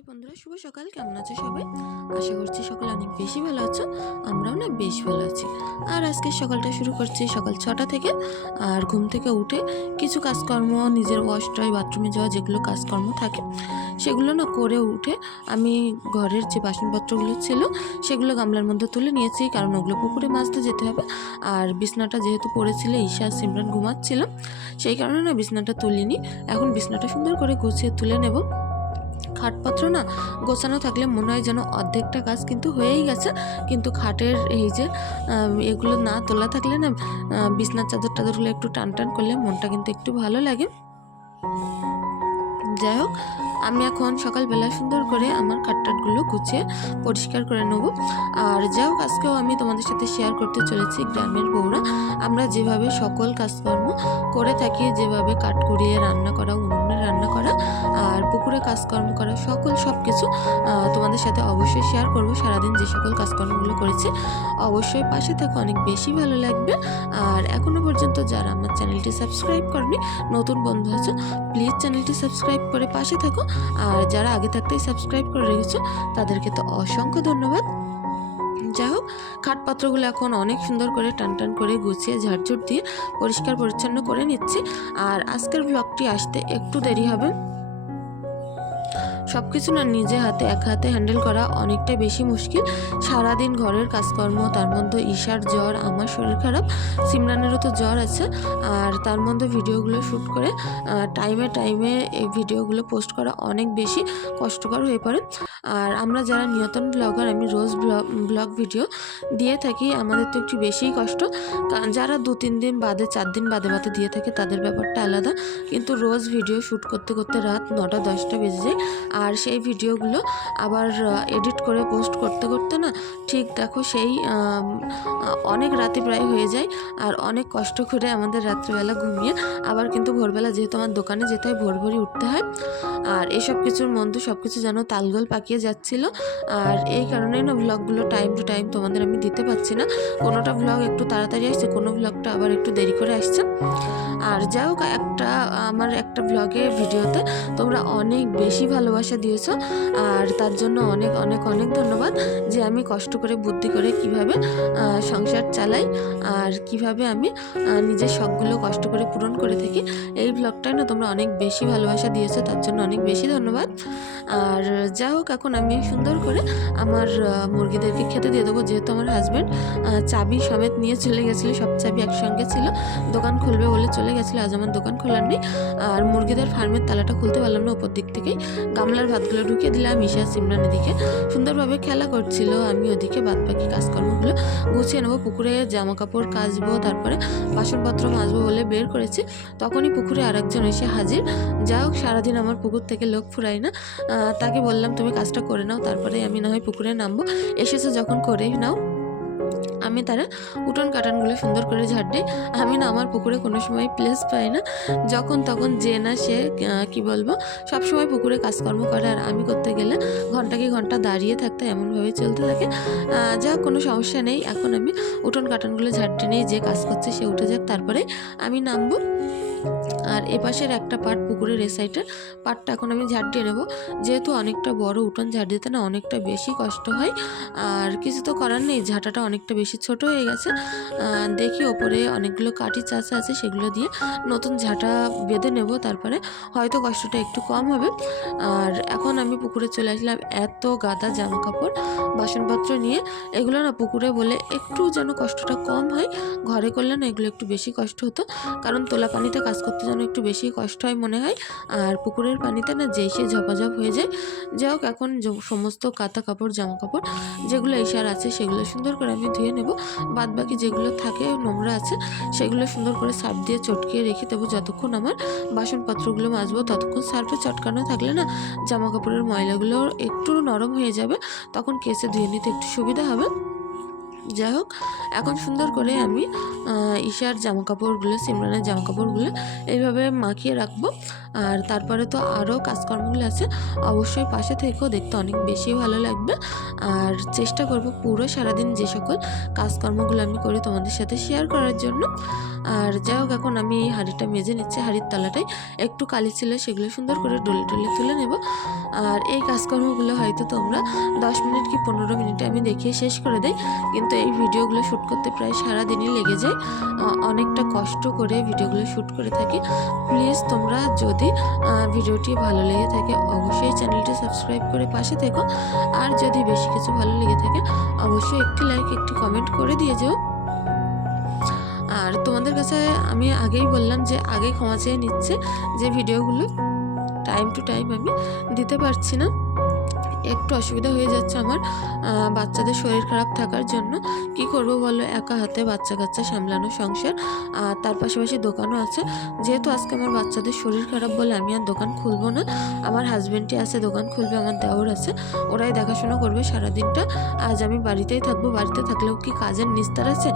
High বন্ধুরা, শুভ সকাল। কেমন আছো সবাই? আশা করছি সকলে অনেক বেশি ভালো আছো। আমরাও না বেশ ভালো আছি। আর আজকে সকালটা শুরু করছি সকাল 6টা থেকে। আর ঘুম থেকে উঠে কিছু কাজকর্ম, নিজের ওয়াশটাই, বাথরুমে যাওয়া যেগুলো কাজকর্ম থাকে সেগুলো না করে উঠে আমি ঘরের যে বাসনপত্রগুলো ছিল সেগুলো গামলার মধ্যে তুলে নিয়েছি, কারণ ওগুলো পুকুরে মাজতে যেতে হবে। আর বিছনাটা যেহেতু পড়েছিল, ঈশা সিমরান ঘুমাচ্ছিল, সেই কারণে না বিছনাটা তুলিনি। এখন বিছনাটা সুন্দর করে গুছিয়ে তুলে নেব। খাটপত্র না গোছানো থাকলে মনে হয় যেন অর্ধেকটা কাজ কিন্তু হয়েই গেছে, কিন্তু খাটের এই যে এগুলো না তোলা থাকলে না বিছনার চাদর টাদরগুলো একটু টান টান করলে মনটা কিন্তু একটু ভালো লাগে। যাই হোক, আমি এখন সকালবেলা সুন্দর করে আমার খাটটাটগুলো গুছিয়ে পরিষ্কার করে নেব। আর যাই হোক, আজকেও আমি তোমাদের সাথে শেয়ার করতে চলেছি গ্রামের বউরা আমরা যেভাবে সকল কাজকর্ম করে থাকি, যেভাবে কাঠ কুড়িয়ে রান্না করা, উনুনে রান্না করা, আর পুকুরে কাজকর্ম করা, সব কিছু তোমাদের সাথে অবশ্যই শেয়ার করব। সারাদিন যে সকল কাজকর্মগুলো করেছি অবশ্যই পাশে থাকো, অনেক বেশি ভালো লাগবে। আর এখনও পর্যন্ত যারা আমার চ্যানেলটি সাবস্ক্রাইব করনি, নতুন বন্ধু আছো, প্লিজ চ্যানেলটি সাবস্ক্রাইব করে পাশে থাকো। আর যারা আগে থাকতেই সাবস্ক্রাইব করে রেখেছো তাদেরকে তো অসংখ্য ধন্যবাদ। যাই হোক, খাটপত্রগুলো এখন অনেক সুন্দর করে টান টান করে গুছিয়ে ঝাড়ঝুট দিয়ে পরিষ্কার পরিচ্ছন্ন করে নিচ্ছি। আর আজকের ব্লগটি আসতে একটু দেরি হবে। সব কিছু না নিজে হাতে এক হাতে হ্যান্ডেল করা অনেকটাই বেশি মুশকিল। সারাদিন ঘরের কাজকর্ম, তার মধ্যে ঈশার জ্বর, আমার শরীর খারাপ, সিমরানেরও তো জ্বর আছে। আর তার মধ্যে ভিডিওগুলো শ্যুট করে টাইমে এই ভিডিওগুলো পোস্ট করা অনেক বেশি কষ্টকর হয়ে পড়ে। আর আমরা যারা নিয়তন ব্লগার, আমি রোজ ব্লগ ভিডিও দিয়ে থাকি, আমাদের তো একটু বেশিই কষ্ট। যারা 2-3 দিন বাদে, 4 দিন বাদে দিয়ে থাকে তাদের ব্যাপারটা আলাদা, কিন্তু রোজ ভিডিও শ্যুট করতে করতে রাত 9টা-10টা বেজে যায়। আর সেই ভিডিওগুলো আবার এডিট করে পোস্ট করতে করতে না ঠিক দেখো সেই অনেক রাতে প্রায় হয়ে যায়। আর অনেক কষ্ট করে আমাদের রাত্রিবেলা ঘুমিয়ে আবার কিন্তু ভোরবেলা যেহেতু আমার দোকানে যেতে হয়, ভোরই উঠতে হয়। আর এসব কিছুর মধ্যে সব কিছু যেন তালগোল পাকিয়ে যাচ্ছিল। আর এই কারণেই না ব্লগগুলো টাইম টু টাইম তোমাদের আমি দিতে পারছি না। কোনোটা ব্লগ একটু তাড়াতাড়ি আসছে, কোনো ব্লগটা আবার একটু দেরি করে আসছে। আর যাই হোক, আমার একটা ব্লগে ভিডিওতে তোমরা অনেক বেশি ভালোবাসা দিয়েছো, আর তার জন্য অনেক অনেক অনেক ধন্যবাদ। যে আমি কষ্ট করে বুদ্ধি করে কিভাবে সংসার চালাই আর কিভাবে আমি নিজের শখগুলো কষ্ট করে পূরণ করে থাকি, এই ব্লগটাই না তোমরা অনেক বেশি ভালোবাসা দিয়েছো, তার জন্য অনেক বেশি ধন্যবাদ। আর যাই হোক, এখন আমি সুন্দর করে আমার মুরগিদেরকে খেতে দিয়ে দেবো, যেহেতু আমার হাজব্যান্ড চাবি সমেত নিয়ে চলে গেছিলো, সব চাবি একসঙ্গে ছিল, দোকান খুলবে বলে চলে গেছিলো। আজ আমার দোকান খোলার নেই। আর মুরগিদের ফার্মের তালাটা খুলতে পারলাম না, উপর দিক থেকেই গামলার ভাতগুলো ঢুকিয়ে দিলাম। ঈশা সিমরান এদিকে সুন্দরভাবে খেলা করছিল, আমি ওদিকে বাদবাকি কাজকর্মগুলো গুছিয়ে নেবো। পুকুরে জামা কাপড় কাচবো, তারপরে বাসনপত্র মাজবো বলে বের করেছি, তখনই পুকুরে আরেকজন এসে হাজির। যাই হোক, সারাদিন আমার পুকুর থেকে লোক ফুরাই না। তাকে বললাম তুমি কাজটা করে নাও, তারপরে আমি না হয় পুকুরে নামবো, এসেছো যখন করেই নাও। আমি তারা উঠোন কাটানগুলো সুন্দর করে ঝাড় দিই। আমি না আমার পুকুরে কোনো সময় প্লেস পাই না, যখন তখন যে না সে কি বলবো, সবসময় পুকুরে কাজকর্ম করে, আর আমি করতে গেলে ঘন্টা কি ঘন্টা দাঁড়িয়ে থাকতে এমনভাবে চলতে থাকে। যা কোনো সমস্যা নেই, এখন আমি উঠোন কাটানগুলো ঝাড় দিয়ে নেই, যে কাজ করছে সে উঠে যাক, তারপরে আমি নামবো। আর এপাশের একটা পার্ট, পুকুরের এ সাইডের পার্টটা এখন আমি ঝাড় দিয়ে নেবো, যেহেতু অনেকটা বড় উঠোন, ঝাড় দিতে না অনেকটা বেশি কষ্ট হয়। আর কিছু তো করার নেই, ঝাঁটাটা অনেকটা বেশি ছোট হয়ে গেছে। দেখি ওপরে অনেকগুলো কাঠি চাষা আছে, সেগুলো দিয়ে নতুন ঝাঁটা বেঁধে নেব, তারপরে হয়তো কষ্টটা একটু কম হবে। আর এখন আমি পুকুরে চলে আসলাম, এত গাদা জামা কাপড় বাসনপত্র নিয়ে, এগুলো না পুকুরে বলে একটু যেন কষ্টটা কম হয়, ঘরে করলে না এগুলো একটু বেশি কষ্ট হতো, কারণ তোলা পানিতে কাজ করতে যেন একটু বেশি কষ্ট হয় মনে হয়। আর পুকুরের পানিতে না যেই সে ঝপাঝপ হয়ে যায়। যাই হোক, এখন সমস্ত কাঁথা কাপড়, জামা কাপড় যেগুলো এসার আছে সেগুলো সুন্দর করে আমি ধুয়ে নেব। বাদ বাকি যেগুলো থাকে নোংরা আছে সেগুলো সুন্দর করে সার্ফ দিয়ে চটকিয়ে রেখে দেবো, যতক্ষণ আমার বাসনপত্রগুলো মাজবো ততক্ষণ সার্ফে চটকানো থাকলে না জামা কাপড়ের ময়লাগুলো একটু নরম হয়ে যাবে, তখন কেসে ধুয়ে নিতে একটু সুবিধা হবে। যাই হোক, এখন সুন্দর করে আমি ঈশার জামাকাপড়গুলো, সিমরানের জামাকাপড়গুলো এইভাবে মাখিয়ে রাখবো। আর তারপরে তো আরও কাজকর্মগুলো আছে, অবশ্যই পাশে থেকেও, দেখতে অনেক বেশি ভালো লাগবে। আর চেষ্টা করব পুরো সারাদিন যে সকল কাজকর্মগুলো আমি করি তোমাদের সাথে শেয়ার করার জন্য। আর যাই হোক, এখন আমি এই হাঁড়িটা মেজে নিচ্ছি। হাঁড়ির তলাটায় একটু কালি ছিল, সেগুলো সুন্দর করে ডলে টলে তুলে নেব। আর এই কাজকর্মগুলো হয়তো তোমরা 10 মিনিট কি 15 মিনিটে আমি দেখিয়ে শেষ করে দেই, কিন্তু এই ভিডিওগুলো শ্যুট করতে প্রায় সারাদিনই লেগে যায়। অনেকটা কষ্ট করে ভিডিওগুলো শ্যুট করে থাকি। প্লিজ তোমরা যদি ভিডিওটি ভালো লেগে থাকে অবশ্যই চ্যানেলটি সাবস্ক্রাইব করে পাশে থেকো। আর যদি বেশি কিছু ভালো লেগে থাকে অবশ্যই একটি লাইক, একটি কমেন্ট করে দিয়ে যেও। আর তোমাদের কাছে আমি আগেই বললাম যে আগে ক্ষমা চেয়ে নিচ্ছে যে ভিডিওগুলো টাইম টু টাইম আমি দিতে পারছি না, একটু অসুবিধা হয়ে যাচ্ছে আমার বাচ্চাদের শরীর খারাপ থাকার জন্য। কি করব বলো, একা হাতে বাচ্চা কাচ্চা সামলানো সংসার, আর তার পাশাপাশি দোকানও আছে। যেহেতু আজকে আমার বাচ্চাদের শরীর খারাপ বলে আমি আর দোকান খুলবো না, আমার হাজব্যান্ডই আছে দোকান খুলবে, আমার দেওর আছে, ওরাই দেখাশোনা করবে সারাদিনটা। আজ আমি বাড়িতেই থাকবো। বাড়িতে থাকলেও কি কাজের নিস্তার আছে?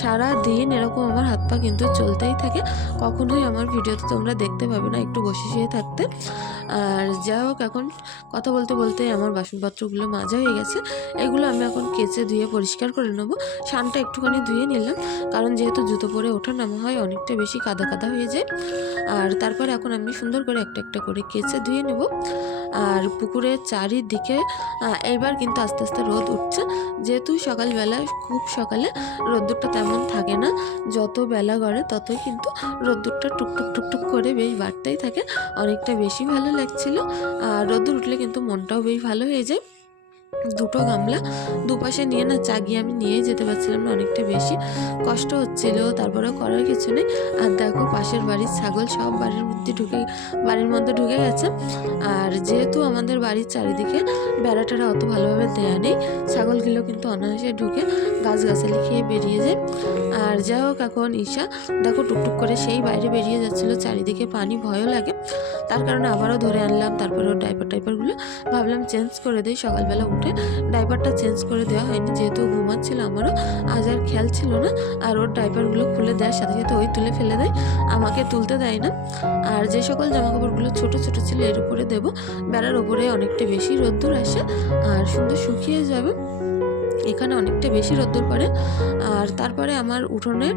সারা দিন এরকম আমার হাত পা কিন্তু চলতেই থাকে, কখনোই আমার ভিডিওতে তোমরা দেখতে পাবে না একটু বসে শুয়ে থাকতে। আর যাই হোক, এখন কথা বলতে বলতে আমার বাসনপত্রগুলো মাজা হয়ে গেছে, এগুলো আমি এখন কেচে ধুয়ে পরিষ্কার করে নেবো। সানটা একটুখানি ধুয়ে নিলাম, কারণ যেহেতু জুতো পরে ওঠা নামা হয় অনেকটা বেশি কাদা কাদা হয়ে যায়। আর তারপর এখন আমি সুন্দর করে একটা একটা করে কেচে ধুয়ে নেব। আর পুকুরের চারিদিকে এইবার কিন্তু আস্তে আস্তে রোদ উঠছে, যেহেতু সকালবেলা খুব সকালে রোদ্দুরটা তেমন থাকে না, যত বেলা গড়ে ততই কিন্তু রোদ্দুরটা টুকটুক টুকটুক করে বেশ বাড়তেই থাকে, অনেকটা বেশি ভালো লাগছিল। আর রোদ্দুর উঠলে কিন্তু মনটাও বেশ ভালো হয়ে যায়। দুটো গামলা দুপাশে নিয়ে না চাগিয়ে আমি নিয়ে যেতে পারছিলাম না, অনেকটা বেশি কষ্ট হচ্ছিল, তারপরেও করার কিছু নেই। আর দেখো, পাশের বাড়ির ছাগল সব বাড়ির মধ্যে ঢুকে গেছে। আর যেহেতু আমাদের বাড়ির চারিদিকে বেড়াটারা অত ভালোভাবে দেয়া নেই, ছাগলগুলো কিন্তু অনায়াসে ঢুকে গাছগাছালি খেয়ে বেরিয়ে যায়। আর যাই হোক, এখন ঈশা দেখো টুকটুক করে সেই বাইরে বেরিয়ে যাচ্ছিলো, চারিদিকে পানি, ভয়ও লাগে, তার কারণে আবারও ধরে আনলাম। তারপরে ওর টাইপারগুলো ভাবলাম চেঞ্জ করে দিই, সকালবেলা উঠে ডাইপারটা চেঞ্জ করে দেওয়া হয়নি, যেহেতু ঘুমাচ্ছিল, আমারও আজ আর খেয়াল ছিল না। আর ওর ডাইপারগুলো খুলে দেওয়ার সাথে সাথে ওই তুলে ফেলে দেয়, আমাকে তুলতে দেয় না। আর যে সকল জামাকাপড়গুলো ছোট ছোট ছিল এর উপরে দেবো, বেড়ার ওপরে অনেকটা বেশি রোদ্দুর আসে আর সুন্দর শুকিয়ে যাবে, এখানে অনেকটা বেশি রোদ্দুর পড়ে। আর তারপরে আমার উঠোনের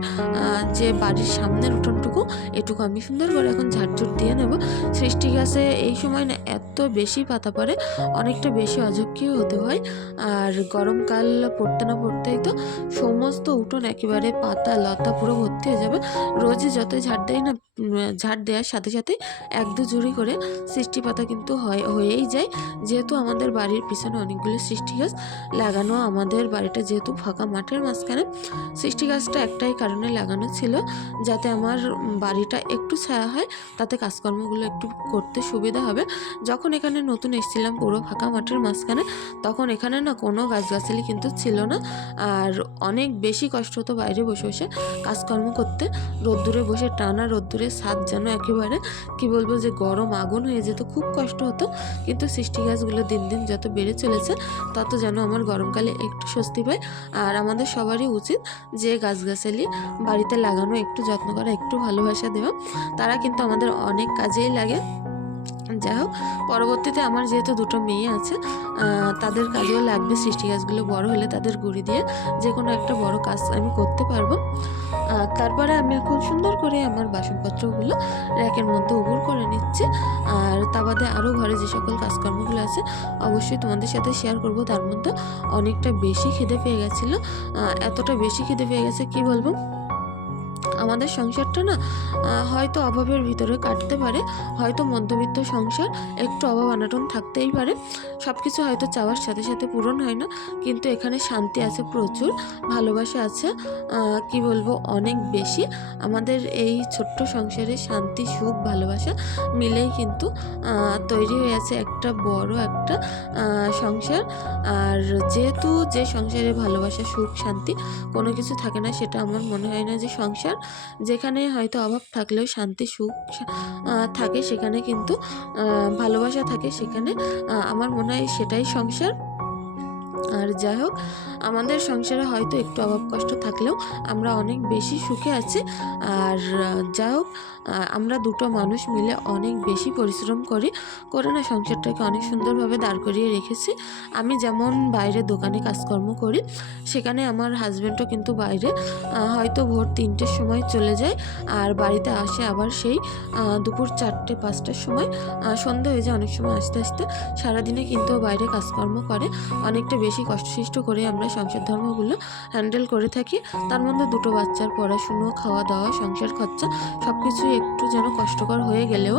যে বাড়ির সামনের উঠোনটুকু, এটুকু আমি সুন্দর করে এখন ঝাড়ঝুট দিয়ে নেব। সৃষ্টি গাছে এই সময় না এত বেশি পাতা পড়ে, অনেকটা বেশি অযোগ্য হতে হয়। আর গরমকাল পড়তে না পড়তেই তো সমস্ত উঠোন একেবারে পাতা লতা পুরো ভর্তি হয়ে যাবে। রোজই যতই ঝাড় দেয় না, ঝাড় দেওয়ার সাথে সাথে এক দু ঝুড়ি করে সৃষ্টি পাতা কিন্তু হয়েই যায়। যেহেতু আমাদের বাড়ির পিছনে অনেকগুলো সৃষ্টি গাছ লাগানো, আমাদের বাড়িটা যেহেতু ফাঁকা মাঠের মাঝখানে, সৃষ্টি গাছটা একটাই কারণে লাগানো ছিল, যাতে আমার বাড়িটা একটু ছায়া হয়, তাতে কাজকর্মগুলো একটু করতে সুবিধা হবে। যখন এখানে নতুন এসেছিলাম পুরো ফাঁকা মাঠের মাঝখানে, তখন এখানে না কোনো গাছগাছালি কিন্তু ছিল না, আর অনেক বেশি কষ্ট হতো বাইরে বসে বসে কাজকর্ম করতে। রোদ্দুরে বসে টানা রোদ্দুরে ছাদ যেন একেবারে কি বলবো যে গরম আগুন হয়ে যেত, খুব কষ্ট হতো। কিন্তু সৃষ্টি গাছগুলো দিন দিন যত বেড়ে চলেছে তত যেন আমার গরমকালে একটু স্বস্তি পায়। আর আমাদের সবারই উচিত যে গাছগাছালি বাড়িতে লাগানো, একটু যত্ন করা, একটু ভালোবাসা দেওয়া, তারা কিন্তু আমাদের অনেক কাজেই লাগে। যাই হোক, পরবর্তীতে আমার যেহেতু দুটো মেয়ে আছে, তাদের কাজেও লাগবে। সৃষ্টি গাছগুলো বড় হলে তাদের গুঁড়ি দিয়ে যে কোনো একটা বড় কাজ আমি করতে পারবো। তারপরে আমি এখন সুন্দর করে আমার বাসনপত্রগুলো র্যাকের মধ্যে উবুর করে নিচ্ছি। আর তা বাদে আরও ঘরে যে সকল কাজকর্মগুলো আছে অবশ্যই তোমাদের সাথে শেয়ার করব। তার মধ্যে অনেকটা বেশি খিদে পেয়ে গেছিলো, এতটা বেশি খিদে পেয়ে গেছে কি বলবো। আমাদের সংসারটা না হয়তো অভাবের ভিতরে কাটতে পারে, হয়তো মধ্যবিত্ত সংসার, একটু অভাব অনাটন থাকতেই পারে, সব কিছু হয়তো চাওয়ার সাথে সাথে পূরণ হয় না, কিন্তু এখানে শান্তি আছে প্রচুর, ভালোবাসা আছে, কি বলবো অনেক বেশি। আমাদের এই ছোট্ট সংসারে শান্তি, সুখ, ভালোবাসা মিলেই কিন্তু তৈরি হয়ে আছে একটা বড় একটা সংসার। আর যেহেতু যে সংসারে ভালোবাসা, সুখ, শান্তি কোনো কিছু থাকে না, সেটা আমার মনে হয় না যে সংসার। যেখানে হয়তো অভাব থাকলেও শান্তি, সুখ থাকে, সেখানে কিন্তু ভালোবাসা থাকে, সেখানে আমার মনে হয় সেটাই সংসার। আর যাই হোক, আমাদের সংসারে হয়তো একটু অভাব কষ্ট থাকলেও আমরা অনেক বেশি সুখে আছি। আর যাই হোক, আমরা দুটো মানুষ মিলে অনেক বেশি পরিশ্রম করে না সংসারটাকে অনেক সুন্দরভাবে দাঁড় করিয়ে রেখেছি। আমি যেমন বাইরে দোকানে কাজকর্ম করি, সেখানে আমার হাজব্যান্ডও কিন্তু বাইরে হয়তো ভোর 3টের সময় চলে যায়, আর বাড়িতে আসে আবার সেই দুপুর 4টে-5টার সময়। সন্ধ্যা হয়ে যায় অনেক সময় আসতে আসতে। সারাদিনে কিন্তু বাইরে কাজকর্ম করে, অনেকটা বেশি কষ্টসৃষ্ট করে আমরা সংসার ধর্মগুলো হ্যান্ডেল করে থাকি। তার মধ্যে দুটো বাচ্চার পড়াশুনো, খাওয়া দাওয়া, সংসার খরচা সব কিছুই একটু যেন কষ্টকর হয়ে গেলেও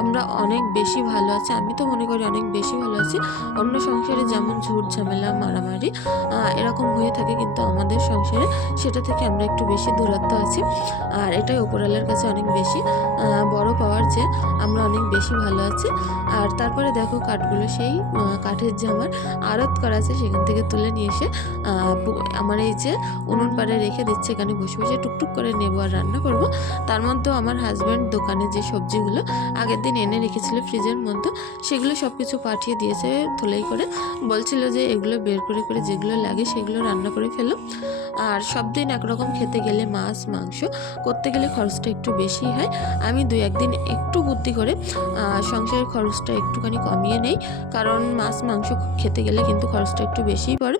আমরা অনেক বেশি ভালো আছি। আমি তো মনে করি অনেক বেশি ভালো আছি। অন্য সংসারে যেমন ঝুট ঝামেলা, মারামারি এরকম হয়ে থাকে, কিন্তু আমাদের সংসারে সেটা থেকে আমরা একটু বেশি দূরত্ব আছি। আর এটাই উপরওয়ালার কাছে অনেক বেশি বড় পাওয়ার যে আমরা অনেক বেশি ভালো আছি। আর তারপরে দেখো কাঠগুলো সেই কাঠের যে আমার আড়ত করা আছে সেখান থেকে তুলে নিয়ে এসে আমার এই যে উনুন পাড়ে রেখে দিচ্ছে। এখানে বসে বসে টুকটুক করে নেবো আর রান্না করব। তার মধ্যেও আমার হাজব্যান্ড দোকানে যে সবজিগুলো আগের দিন এনে রেখেছিল ফ্রিজের মধ্যে, সেগুলো সব কিছু পাঠিয়ে দিয়েছে থলেই করে। বলছিল যে এগুলো বের করে করে যেগুলো লাগে সেগুলো রান্না করে ফেলো। আর সব দিন একরকম খেতে গেলে, মাছ মাংস করতে গেলে খরচটা একটু বেশি হয়। আমি 2-1 দিন একটু বুদ্ধি করে সংসারের খরচটা একটুখানি কমিয়ে নেই, কারণ মাছ মাংস খেতে গেলে কিন্তু খরচটা একটু বেশিই পড়ে।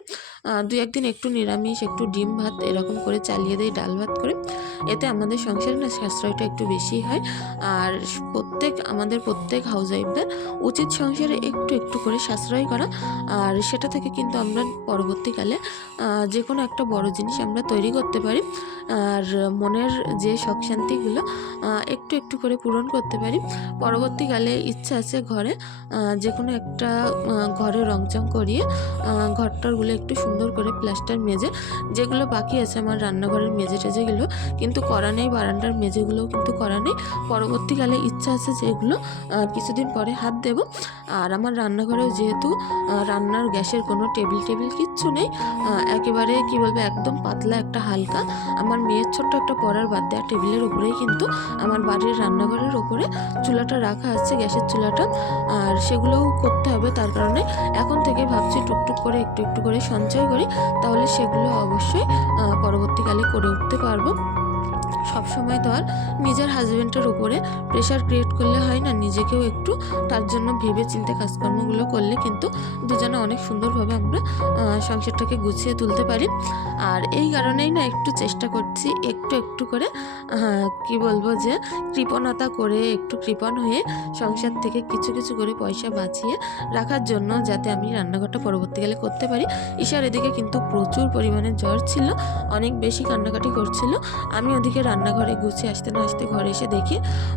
2-1 দিন একটু নিরামিষ, একটু ডিম ভাত এরকম করে চালিয়ে দেই, ডাল ভাত করে। এতে আমাদের সংসারে না সাশ্রয়টা একটু বেশি হয়। আর আমাদের প্রত্যেক হাউসওয়াইফদের উচিত সংসারে একটু একটু করে সাশ্রয় করা। আর সেটা থেকে কিন্তু আমরা পরবর্তীকালে যে কোনো একটা বড় জিনিস আমরা তৈরি করতে পারি, আর মনের যে শখ শান্তিগুলো একটু একটু করে পূরণ করতে পারি। পরবর্তীকালে ইচ্ছা আছে ঘরে যে কোনো একটা ঘরে রংচং করিয়ে ঘরটারগুলো একটু সুন্দর করে প্লাস্টার মেজে, যেগুলো বাকি আছে আমার রান্নাঘরের মেজে টেজেগুলো কিন্তু করা নেই, বারান্দার মেজেগুলোও কিন্তু করা নেই। পরবর্তীকালে ইচ্ছা আছে যেগুলো কিছুদিন পরে হাত দেব। আর আমার রান্নাঘরেও যেহেতু রান্নার গ্যাসের কোনো টেবিল কিচ্ছু নেই, একেবারে কি বলবো একদম পাতলা একটা হালকা আমার মেয়ের ছোট্ট একটা পড়ার বাদ দেওয়া টেবিলের উপরেই কিন্তু আমার বাড়ির রান্নাঘরের ওপরে চুলাটা রাখা আছে, গ্যাসের চুলাটা। আর সেগুলোও করতে হবে, তার কারণে এখন থেকে ভাবছি টুকটুক করে একটু একটু করে সঞ্চয় করি, তাহলে সেগুলো অবশ্যই পরবর্তীকালে করে উঠতে পারবো। সবসময় তো আর নিজের হাজব্যান্ডের উপরে প্রেশার ক্রিয়েট করলে হয় না, নিজেকেও একটু তার জন্য ভেবে চিন্তে কাজকর্মগুলো করলে কিন্তু দুজনে অনেক সুন্দরভাবে আমরা সংসারটাকে গুছিয়ে তুলতে পারি। আর এই কারণেই না একটু চেষ্টা করছি একটু একটু করে কি বলবো যে কৃপণতা করে, একটু কৃপণ হয়ে সংসার থেকে কিছু কিছু করে পয়সা বাঁচিয়ে রাখার জন্য, যাতে আমি রান্নাঘরটা পরবর্তীকালে করতে পারি। ঈশার এদিকে কিন্তু প্রচুর পরিমাণে জ্বর ছিল, অনেক বেশি কান্নাকাটি করছিল। আমি ওদিকে রান্নাঘরে গুছিয়ে আসতে না আসতে ঘরে এসে দেখি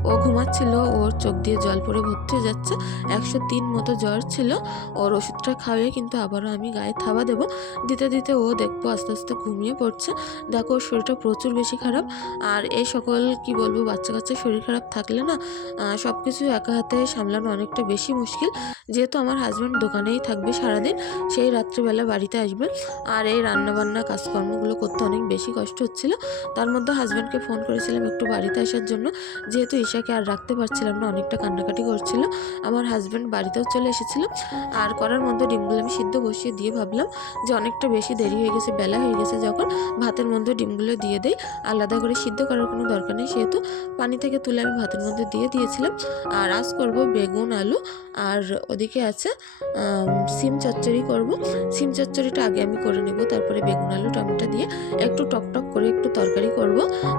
ও ঘুমাচ্ছিল, ওর চোখ দিয়ে জল পড়ে ভর্তি হয়ে যাচ্ছে, 103 মতো জ্বর ছিল। ওর ওষুধটা খাওয়িয়ে কিন্তু আবারও আমি গায়ে থাবা দেবো, দিতে দিতে ও দেখবো আস্তে আস্তে ঘুমিয়ে পড়ছে। দেখো ওর শরীরটা প্রচুর বেশি খারাপ। আর এই সকল কি বলবো, বাচ্চা কাচ্চার শরীর খারাপ থাকলে না সব কিছু একা হাতে সামলানো অনেকটা বেশি মুশকিল। যেহেতু আমার হাজব্যান্ড দোকানেই থাকবে সারাদিন, সেই রাত্রিবেলা বাড়িতে আসবে, আর এই রান্নাবান্না কাজকর্মগুলো করতে অনেক বেশি কষ্ট হচ্ছিল। তার মধ্যে হাজব্যান্ডকে ফোন করেছিলাম একটু বাড়িতে আসার জন্য, যেহেতু ঈশাকে আর রাখতে পারছিলাম না, অনেকটা কান্নাকাটি করছিল। আমার হাজব্যান্ড বাড়িতেও চলে এসেছিল। আর করার মধ্যে ডিমগুলো আমি সিদ্ধ বসিয়ে দিয়ে ভাবলাম যে অনেকটা বেশি দেরি হয়ে গেছে, বেলা হয়ে গেছে যখন, ভাতের মধ্যে ডিমগুলো দিয়ে দেই, আলাদা করে সিদ্ধ করার কোনো দরকার নেই, সেহেতু পানি থেকে তুলে আমি ভাতের মধ্যে দিয়ে দিয়েছিলাম। আর আজ করব বেগুন আলু, আর ওদিকে আছে সিম চচ্চড়ি করব। সিম চচ্চড়িটা আগে আমি করে নেব, তারপরে বেগুন আলু টমেটো দিয়ে একটু টকটক করে একটু তরকারি করব।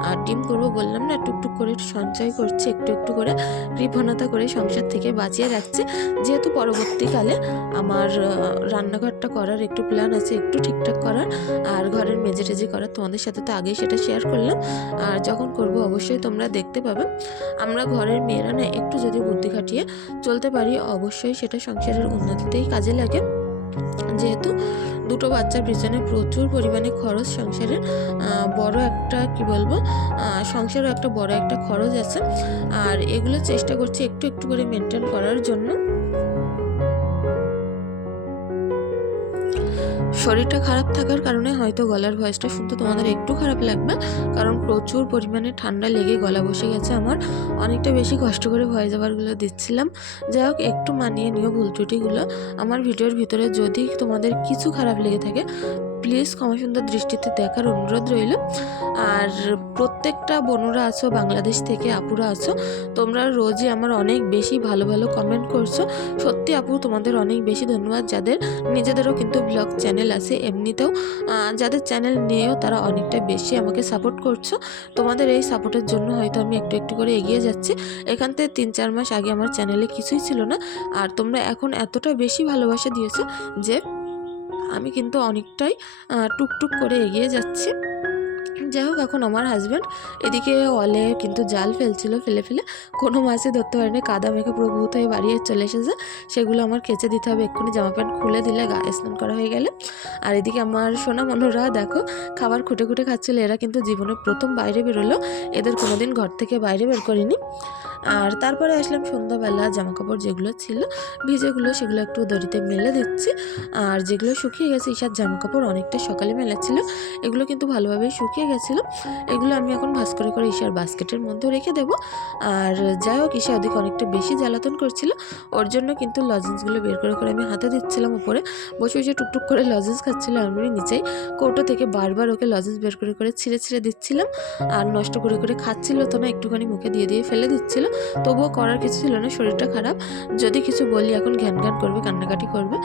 আর ডিম করবো বললাম না, টুকটুক করে সঞ্চয় করছি, একটু একটু করে কৃপণতা করে সংসার থেকে বাঁচিয়ে রাখছি। যেহেতু পরবর্তীকালে আমার রান্নাঘরটা করার একটু প্ল্যান আছে, একটু ঠিকঠাক করার, আর ঘরের মেজে টেজে করার। তোমাদের সাথে তো আগেই সেটা শেয়ার করলাম, আর যখন করব অবশ্যই তোমরা দেখতে পাবে। আমরা ঘরের মেয়েরা না একটু যদি বুদ্ধি খাটিয়ে চলতে পারি, অবশ্যই সেটা সংসারের উন্নতিতেই কাজে লাগে। যেহেতু দুটো বাচ্চার পিছনে প্রচুর পরিমাণে খরচ, সংসারের বড় একটা কি বলবো, সংসারও একটা বড় একটা খরচ আছে। আর এগুলো চেষ্টা করছি একটু একটু করে মেনটেন করার জন্য। শরীরটা খারাপ থাকার কারণে হয়তো গলার ভয়েসটা শুনতে তোমাদের একটু খারাপ লাগবে, কারণ প্রচুর পরিমাণে ঠান্ডা লেগে গলা বসে গেছে আমার। অনেকটা বেশি কষ্ট করে ভয়েস ওভারগুলো দিচ্ছিলাম। যাই হোক, একটু মানিয়ে নিও ভুল ত্রুটিগুলো। আমার ভিডিওর ভিতরে যদি তোমাদের কিছু খারাপ লেগে থাকে প্লিজ ক্ষমা সুন্দর দৃষ্টিতে দেখার অনুরোধ রইল। আর প্রত্যেকটা বোনরা আছো, বাংলাদেশ থেকে আপুরা আছো, তোমরা রোজই আমার অনেক বেশি ভালো ভালো কমেন্ট করছো। সত্যি আপু, তোমাদের অনেক বেশি ধন্যবাদ। যাদের নিজেদেরও কিন্তু ব্লগ চ্যানেল আছে, এমনিতেও যাদের চ্যানেল নিয়েও তারা অনেকটা বেশি আমাকে সাপোর্ট করছো। তোমাদের এই সাপোর্টের জন্য হয়তো আমি একটু একটু করে এগিয়ে যাচ্ছি। এখান থেকে 3-4 মাস আগে আমার চ্যানেলে কিছুই ছিল না, আর তোমরা এখন এতটা বেশি ভালোবাসা দিয়েছো যে আমি কিন্তু অনেকটাই টুকটুক করে এগিয়ে যাচ্ছি। যাই হোক, এখন আমার হাজব্যান্ড এদিকে ওয়ালে কিন্তু জাল ফেলছিল, ফেলে কোনো মাছই ধরতে পারেনি। কাদা মেখে পুরো ভূত হয়ে বাড়ি চলে এসেছে। সেগুলো আমার কেচে দিতে হবে এক্ষুনি, জামা প্যান্ট খুলে দিলে গায়ে স্নান করা হয়ে গেলে। আর এদিকে আমার সোনা মনোরা দেখো খাবার খুঁটে খুঁটে খাচ্ছিল। এরা কিন্তু জীবনে প্রথম বাইরে বেরোলো, এদের কোনোদিন ঘর থেকে বাইরে বের করিনি। আর তারপরে আসলাম সন্ধ্যাবেলা, জামা কাপড় যেগুলো ছিল ভিজেগুলো সেগুলো একটু দড়িতে মেলে দিচ্ছি। আর যেগুলো শুকিয়ে গেছে, ঈশার জামা কাপড় অনেকটা সকালে মেলা ছিল, এগুলো কিন্তু ভালোভাবে শুকিয়ে গেছিলো। এগুলো আমি এখন ভাঁজ করে করে ঈশার বাস্কেটের মধ্যে রেখে দেবো। আর যাই হোক, ঈশা ওদিকে অনেকটা বেশি জ্বালাতন করছিল, ওর জন্য কিন্তু লজেন্সগুলো বের করে করে আমি হাতে দিচ্ছিলাম। উপরে বসে বসে টুকটুক করে লজেন্স খাচ্ছিল, আমি নিচেই কৌটো থেকে বারবার ওকে লজেন্স বের করে করে ছিঁড়ে ছিঁড়ে দিচ্ছিলাম। আর নষ্ট করে করে খাচ্ছিল তো না, একটুখানি মুখে দিয়ে দিয়ে ফেলে দিচ্ছিল। তবুও করার কিছু ছিল না, শরীরটা খারাপ। যদি কিছু বলি এখন ঘ্যান ঘ্যান করবে, কান্নাকাটি করবে।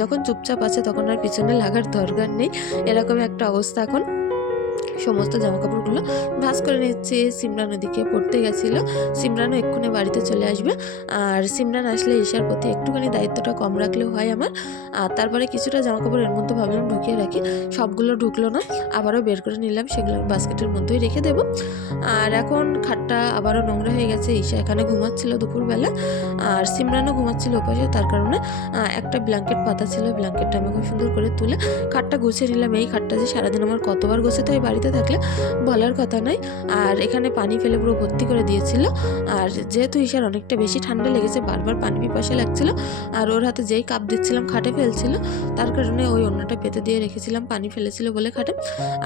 যখন চুপচাপ আছে তখন আর পিছনে লাগার দরকার নেই, এরকম একটা অবস্থা এখন। সমস্ত জামাকাপড়গুলো ভাঁজ করে নিচ্ছে। সিমরান ওদিকে পড়তে গেছিলো, সিমরানও এক্ষুনি বাড়িতে চলে আসবে। আর সিমরান আসলে ঈশার প্রতি একটুখানি দায়িত্বটা কম রাখলেও হয় আমার। আর তারপরে কিছুটা জামাকাপড় এর মধ্যে ভাবলাম ঢুকিয়ে রাখি, সবগুলো ঢুকলো না, আবারও বের করে নিলাম, সেগুলো আমি বাস্কেটের মধ্যেই রেখে দেবো। আর এখন খাটটা আবারও নোংরা হয়ে গেছে। ঈশা এখানে ঘুমাচ্ছিল দুপুরবেলা, আর সিমরানও ঘুমাচ্ছিল ওপাশে। তার কারণে একটা ব্ল্যাঙ্কেট পাতা ছিল, ব্ল্যাঙ্কেটটা আমি খুব সুন্দর করে তুলে খাটটা গুছিয়ে নিলাম। এই খাটটা যে সারাদিন আমার কতবার গোছাতে হয় বাড়িতে থাকলে বলার কথা নয়। আর এখানে পানি ফেলে পুরো ভর্তি করে দিয়েছিল। আর যেহেতু ঈশার অনেকটা বেশি ঠান্ডা লেগেছে, বারবার পানি পিপাসা লাগছিল, আর ওর হাতে যেই কাপ দিচ্ছিলাম খাটে ফেলছিল, তার কারণে ওই অন্যটা পেতে দিয়ে রেখেছিলাম, পানি ফেলেছিল বলে খাটে।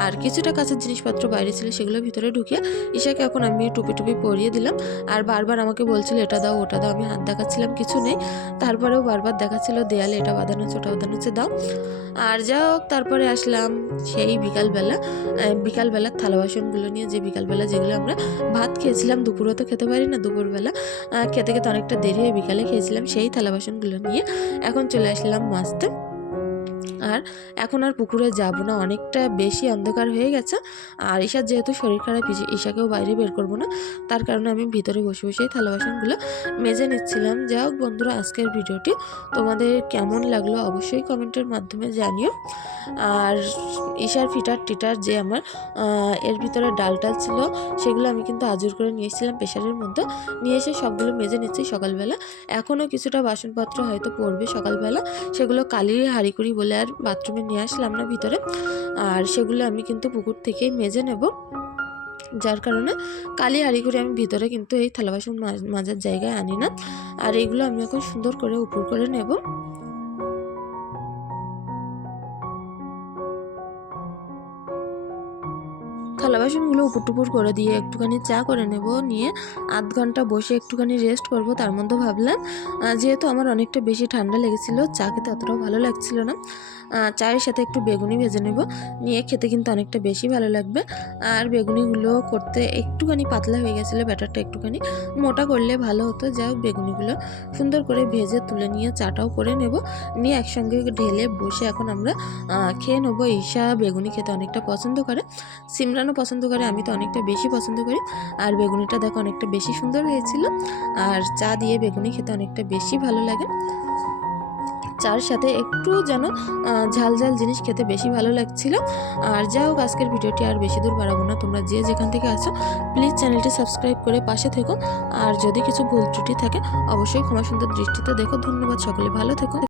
আর কিছুটা কাছের জিনিসপত্র বাইরে ছিল, সেগুলো ভিতরে ঢুকিয়ে ঈশাকে এখন আমি টুপি টুপি পরিয়ে দিলাম। আর বারবার আমাকে বলছিল এটা দাও ওটা দাও, আমি হাত দেখাচ্ছিলাম কিছু নেই, তারপরেও বারবার দেখাচ্ছিল দেয়ালে এটা বাঁধানো হচ্ছে ওটা বাঁধানো হচ্ছে, দাও। আর যা হোক, তারপরে আসলাম সেই বিকালবেলার থালা বাসনগুলো নিয়ে, যে বিকালবেলা যেগুলো আমরা ভাত খেয়েছিলাম, দুপুরও তো খেতে পারি না, দুপুরবেলা খেতে খেতে অনেকটা দেরি হয়ে বিকালে খেয়েছিলাম, সেই থালা বাসনগুলো নিয়ে এখন চলে আসলাম মাজতে। আর এখন আর পুকুরে যাব না, অনেকটা বেশি অন্ধকার হয়ে গেছে। আর ঈশার যেহেতু শরীর খারাপ, ঈশাকেও বাইরে বের করবো না, তার কারণে আমি ভিতরে বসে বসেই থালা বাসনগুলো মেজে নিচ্ছিলাম। যাই হোক বন্ধুরা, আজকের ভিডিওটি তোমাদের কেমন লাগলো অবশ্যই কমেন্টের মাধ্যমে জানিও। আর ঈশার ফিটার টিটার যে আমার এর ভিতরে ডাল টাল ছিল, সেগুলো আমি কিন্তু আজুর করে নিয়ে এসেছিলাম প্রেশারের মধ্যে, নিয়ে এসে সবগুলো মেজে নিচ্ছি সকালবেলা। এখনও কিছুটা বাসনপত্র হয়তো পড়বে সকালবেলা, সেগুলো কালির হাঁড়িকুড়ি বলে আর বাথরুমে নিয়ে আসলাম না ভিতরে। আর সেগুলো আমি কিন্তু পুকুর থেকেই মেজে নেব, যার কারণে কালি হাঁড়ি করে আমি ভিতরে কিন্তু এই থালা বাসন মাজার জায়গায় আনি না। আর এইগুলো আমি এখন সুন্দর করে উপর করে নেব। থালা বাসনগুলো উপর টুপুর করে দিয়ে একটুখানি চা করে নেব, নিয়ে আধ ঘন্টা বসে একটুখানি রেস্ট করব। তার মধ্যে ভাবলাম যেহেতু আমার অনেকটা বেশি ঠান্ডা লেগেছিল, চা খেতে অতটাও ভালো লাগছিল না, চায়ের সাথে একটু বেগুনি ভেজে নেব, নিয়ে খেতে কিন্তু অনেকটা বেশি ভালো লাগবে। আর বেগুনিগুলো করতে একটুখানি পাতলা হয়ে গেছিলো, ব্যাটারটা একটুখানি মোটা করলে ভালো হতো। যাই হোক, বেগুনিগুলো সুন্দর করে ভেজে তুলে নিয়ে চাটাও করে নেব, নিয়ে একসঙ্গে ঢেলে বসে এখন আমরা খেয়ে নেবো। ঈশা বেগুনি খেতে অনেকটা পছন্দ করে, সিমরানও পছন্দ করে, আমি তো অনেকটা বেশি পছন্দ করি। আর বেগুনিটা দেখো অনেকটা বেশি সুন্দর হয়েছিল, আর চা দিয়ে বেগুনি খেতে অনেকটা বেশি ভালো লাগে। চার সাথে একটু যেন ঝাল ঝাল জিনিস খেতে বেশি ভালো লাগছিল। আর যাই হোক, আজকের ভিডিওটি আর বেশি দূর বাড়াবো না, তোমরা যে যেখান থেকে আসো প্লিজ চ্যানেলটি সাবস্ক্রাইব করে পাশে থেকো। আর যদি কিছু ভুল ত্রুটি থাকে অবশ্যই ক্ষমা সুন্দর দৃষ্টিতে দেখো। ধন্যবাদ, সকলে ভালো থেকো।